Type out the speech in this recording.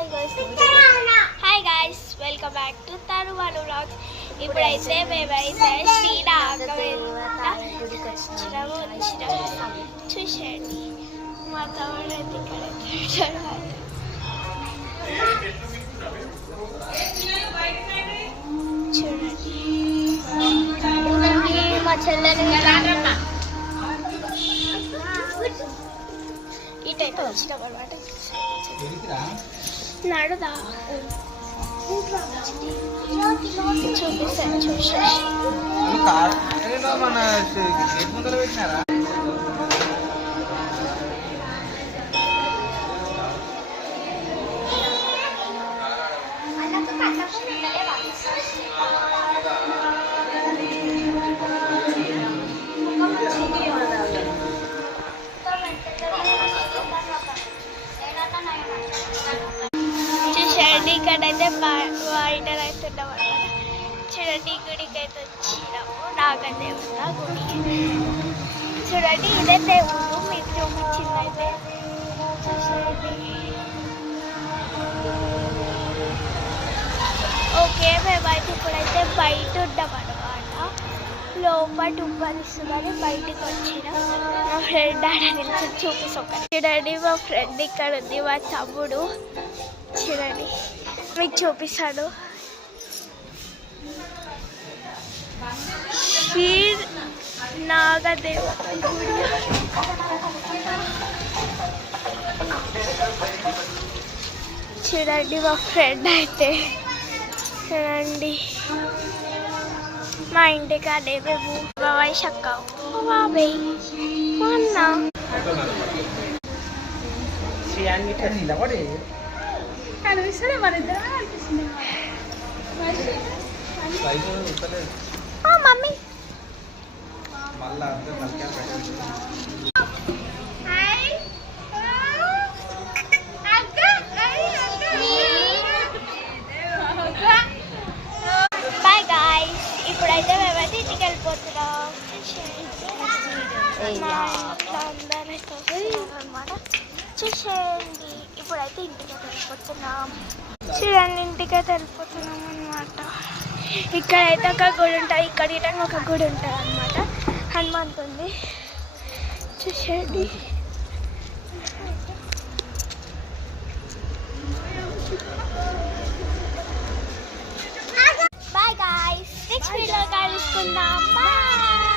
Hi guys, welcome back to తరువాను vlogs. ఇప్పుడైతే మేమైతే శ్రీరాఘవేంద్ర చూసేయండి. మా తమ్ముడు అయితే ఇక్కడ చూడండి. మా చెల్లెని ఇటైతే వచ్చినాం అనమాట. నడుదా చూపిస్తాను చూసేసి. చూడండి, ఇక్కడైతే వాయిటర్ అవుతున్నాం అనమాట. చూడండి, గుడికి అయితే వచ్చినాము. నాగదేవత గుడి. చూడండి, ఇదే దేవుడు మీకు చూపించింది అయితే. చూడండి. ఓకే, మేమైతే ఇప్పుడైతే బయట ఉంటాం అనమాట. లోపల ఉబ్బరిస్తుందని బయటకు వచ్చిన మా ఫ్రెండ్ ఆడ చూపిస్తాం. చూడండి, మా ఫ్రెండ్ ఇక్కడ ఉంది, మా తమ్ముడు. చూడండి, మీకు చూపిస్తాను. శ్రీ నాగదేవత గుడి. చూడండి, మా ఫ్రెండ్ అయితే. చూడండి, మా ఇంటికి అదే మేము బాబాయ్ చక్క బాబాయ్ మా అన్న అనిపిస్తుంది. మన ఇద్దరు అనిపిస్తుంది. మమ్మీ బాయ్ గాయ్స్, ఇప్పుడైతే మేమైతే ఇంటికి వెళ్ళిపోతున్నాం. అందరూ చూసేయండి. ఇప్పుడైతే ఇంటికి వెళ్ళిపోతున్నాం. చూడండి, ఇంటికైతే వెళ్ళిపోతున్నాం అనమాట. ఇక్కడైతే ఒక గుడి ఉంటుంది, ఇక్కడ ఒక గుడి ఉంటుంది అనమాట. హనుమంతుంది. చూసేయండి. బాయ్ గాయ్స్, నెక్స్ట్ వీడియోలో కలుసుకుందాం. బాయ్.